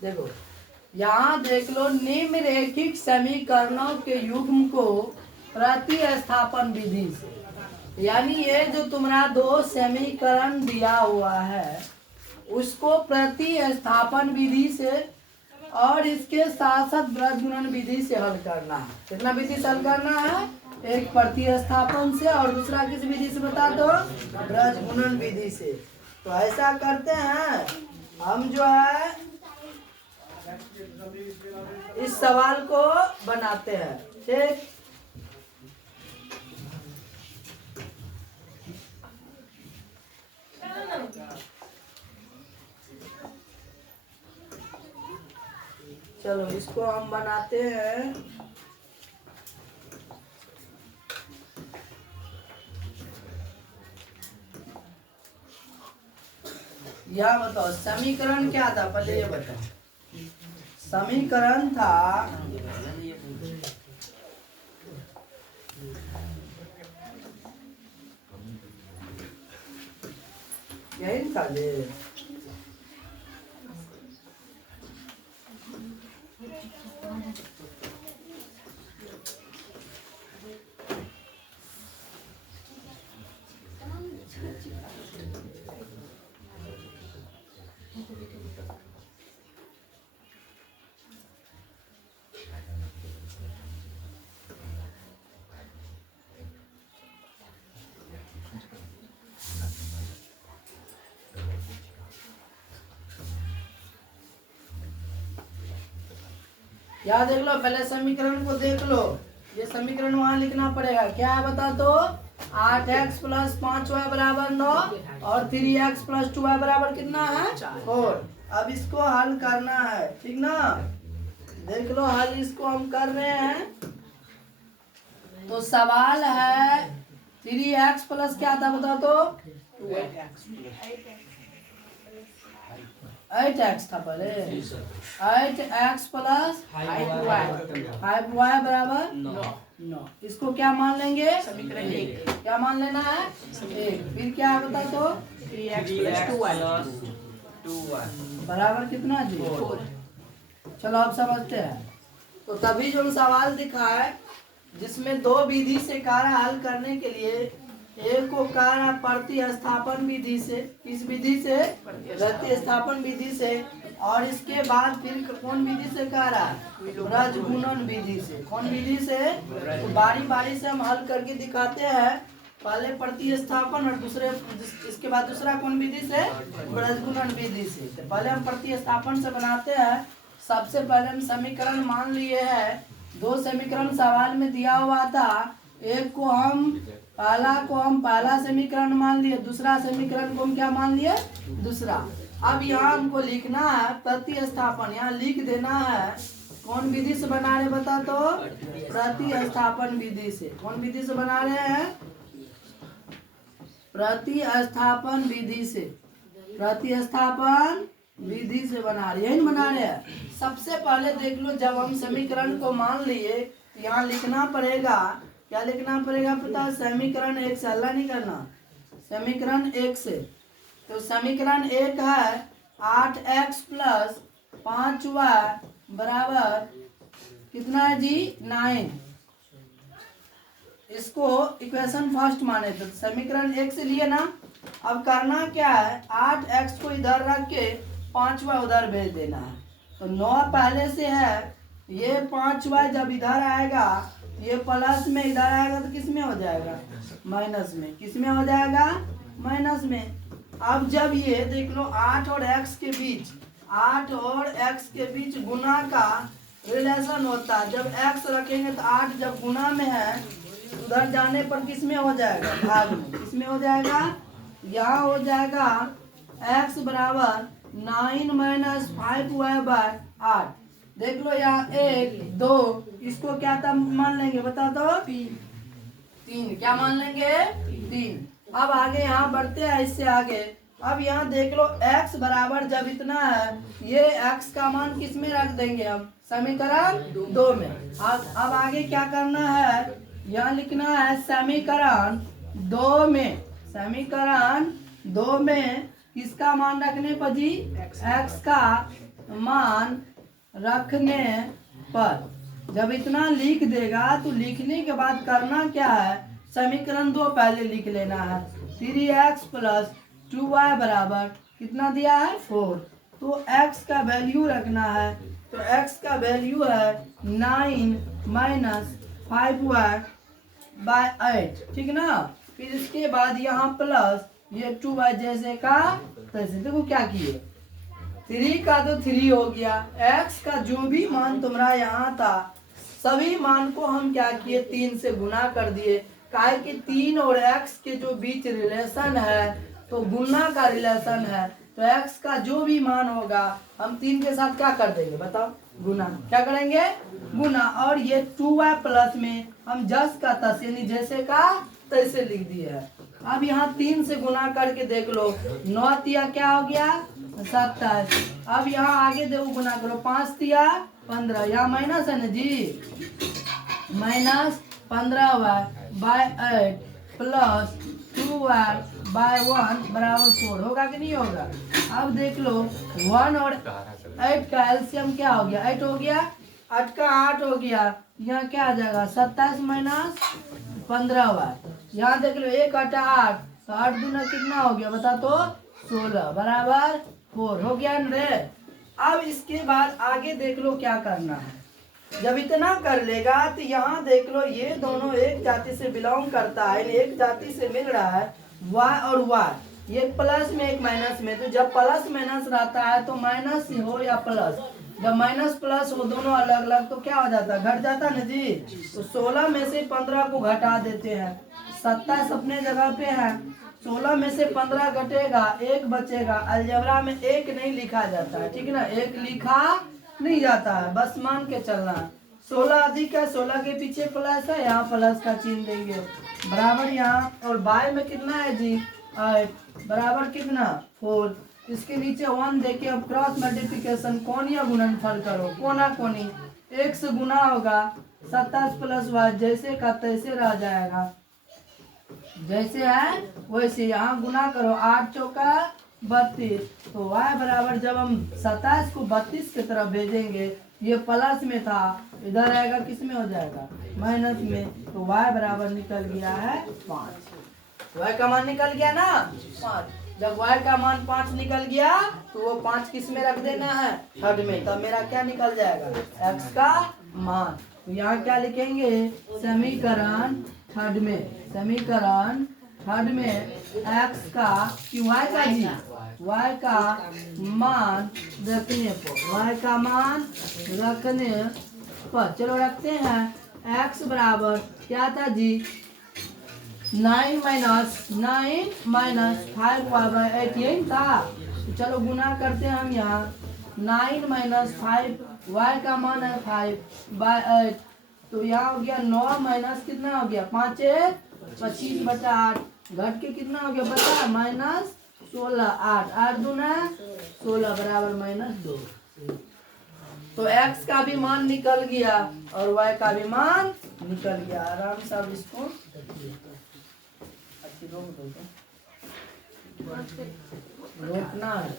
देखो यहाँ देख लो, निम्नरेखिक समीकरणों के युग्म को प्रतिस्थापन विधि से, यानी ये जो तुम्हारा दो समीकरण दिया हुआ है उसको प्रतिस्थापन विधि से और इसके साथ साथ ब्रज गुणन विधि से हल करना है। कितना विधि से हल करना है? एक प्रतिस्थापन से और दूसरा किस विधि से बता दो? ब्रज गुणन विधि से। तो ऐसा करते हैं हम जो है इस सवाल को बनाते हैं। ठीक, चलो इसको हम बनाते हैं। यह बताओ समीकरण क्या था, पहले ये बताओ। समीकरण था यही था ले। यहाँ देख लो, पहले समीकरण को देख लो। ये समीकरण वहां लिखना पड़ेगा। क्या है बता दो? 8x प्लस 5y बराबर 9 और 3x प्लस 2y बराबर कितना है? 4। अब इसको हल करना है, ठीक ना? देख लो हल इसको हम कर रहे हैं। तो सवाल है 3x प्लस क्या था बता दो? 8x था पहले। 8x प्लस 5y बराबर 9। इसको क्या मान लेंगे? समीकरण 1। क्या मान लेना है? 1। फिर क्या बता दो? 3x प्लस 2y बराबर कितना जी? 4। चलो अब समझते हैं। तो तभी जो सवाल दिखा है जिसमें दो विधि से कार्य हल करने के लिए एक को कार्य प्रतिस्थापन विधि से, किस विधि से? प्रतिस्थापन विधि से, और इसके बाद फिर कौन विधि से कार्य? ब्रज गुणन विधि से। कौन विधि से? तो बारी बारी से हम हल करके दिखाते हैं। पहले प्रतिस्थापन और दूसरे इसके बाद दूसरा कौन विधि से? ब्रज गुणन विधि से। तो पहले हम प्रतिस्थापन से बनाते हैं। सबसे पहले हम समीकरण मान लिए हैं। दो समीकरण सवाल में दिया हुआ था। एक को हम पहला समीकरण मान लिए, दूसरा समीकरण को हम क्या मान लिए? दूसरा। अब यहाँ हमको लिखना है प्रतिस्थापन। यहाँ लिख देना है। कौन विधि से बना रहे बता तो? प्रतिस्थापन विधि से। कौन विधि से बना रहे हैं? प्रतिस्थापन विधि से। प्रतिस्थापन विधि से बना रहे, यही बना रहे हैं। सबसे पहले देख लो, जब हम समीकरण को मान लिए तो यहाँ लिखना पड़ेगा। क्या लिखना पड़ेगा पता? समीकरण 1 से हल्ला नहीं करना। समीकरण 1 से। तो समीकरण 1 है 8x प्लस 5y बराबर कितना है जी? 9। इसको इक्वेशन फर्स्ट माने तो समीकरण 1 से लिए ना। अब करना क्या है? 8x को इधर रख के 5y उधर भेज देना है। तो 9 पहले से है, ये 5y जब इधर आएगा, ये प्लस में इधर आएगा तो किस में हो जाएगा? माइनस में। किस में हो जाएगा? माइनस में। अब जब ये देख लो 8 और x के बीच गुना का रिलेशन होता है। जब x रखेंगे तो 8 जब गुना में है, उधर जाने पर किस में हो जाएगा? भाग में। किस में हो जाएगा? यहाँ हो जाएगा x बराबर 9 माइनस 5y बाय 8। देख लो यहाँ 1 2, इसको क्या था मान लेंगे बता दो? 3। क्या मान लेंगे? 3। अब आगे यहाँ बढ़ते हैं इससे आगे। अब यहाँ देख लो x बराबर जब इतना है, ये x का मान किस में रख देंगे हम? समीकरण 2 में। अब आगे क्या करना है? यहाँ लिखना है समीकरण 2 में। समीकरण 2 में किसका मान रखने पर जी? x का। मान रखने पर, जब इतना लिख देगा तो लिखने के बाद करना क्या है, समीकरण 2 पहले लिख लेना है। 3x + 2y बराबर कितना दिया है 4, तो x का वैल्यू रखना है, तो x का वैल्यू है 9 - 5y/8, ठीक ना। फिर इसके बाद यहाँ प्लस ये 2y जैसे का तैसे। देखो क्या किए, 3 का तो 3 हो गया, x का जो भी मान तुम्हारा यहाँ था सभी मान को हम क्या किए 3 से गुना कर दिए। काहे कि 3 और x के जो बीच रिलेशन है तो गुना का रिलेशन है, तो x का जो भी मान होगा हम 3 के साथ क्या कर देंगे बताओ, गुना। क्या करेंगे, गुना। और ये 2y प्लस में हम जस का तस यानी जैसे का तैसे लिख दिए है। अब यहाँ 3 से गुना करके देख लो, 9 तिया क्या हो गया 27। अब यहाँ आगे देखो गुना करो, 5 तिया 15, यहाँ माइनस है ना जी, -15y/8 + 2y/1 बराबर 4 होगा कि नहीं होगा। अब देख लो 1 और 8 का एलसीएम क्या हो गया, 8 हो गया, 8 का 8 हो गया, यहाँ क्या आ जाएगा 27 - 15y। यहाँ देख लो 1 8 8, तो 8 दूना कितना हो गया बता तो 16 बराबर 4 हो गया न रे। अब इसके बाद आगे देख लो क्या करना है। जब इतना कर लेगा तो यहाँ देख लो ये दोनों एक जाति से बिलोंग करता है, एक जाति से मिल रहा है y और y, ये प्लस में एक माइनस में। तो जब प्लस माइनस रहता है तो माइनस हो या प्लस, जब माइनस प्लस हो दोनों अलग अलग तो क्या हो जाता है, घट जाता ना जी। तो 16 में से 15 को घटा देते हैं, 27 अपने जगह पे है, 16 में से 15 घटेगा, 1 बचेगा। अलजेब्रा में 1 नहीं लिखा जाता है, ठीक ना, 1 लिखा नहीं जाता है, बस मान के चलना है। 16 अधिक है, 16 के पीछे प्लस है, यहाँ प्लस का चिन्ह देंगे बराबर यहाँ। और बाय में कितना है जी 8 बराबर कितना 4, इसके नीचे 1 देके अब क्रॉस मल्टीप्लिकेशन कोणीय गुणनफल करो, कोना कोनी 1 से गुना होगा, 27 + y जैसे का तैसे रह जाएगा, जैसे है वैसे। यहाँ गुना करो, 8 चौका 32, तो y बराबर जब हम 27 को 32 की तरफ भेजेंगे, ये प्लस में था इधर आएगा किस में हो जाएगा माइनस में, तो y बराबर निकल गया है 5। y का मान निकल गया ना 5। जब y का मान 5 निकल गया तो वो 5 किस में रख देना है थर्ड में, तब मेरा क्या निकल जाएगा x का मान। तो यहाँ क्या लिखेंगे, समीकरण थर्ड में, समीकरण थर्ड में x का कि y का जी, y का मान रखने पर, y का मान रखने पर, चलो रखते हैं। x बराबर क्या था जी 9 - 5y/8 यही था। तो चलो गुना करते हैं हम यहाँ, 9 - 5 y का मान है 5/8, तो यहाँ हो गया 9 माइनस कितना हो गया 5 25/8, घट के कितना हो गया बता -16, 8 दूना 16 बराबर -2। तो x का भी मान निकल गया और y का भी मान निकल गया। आराम से अब इसको रोकना है।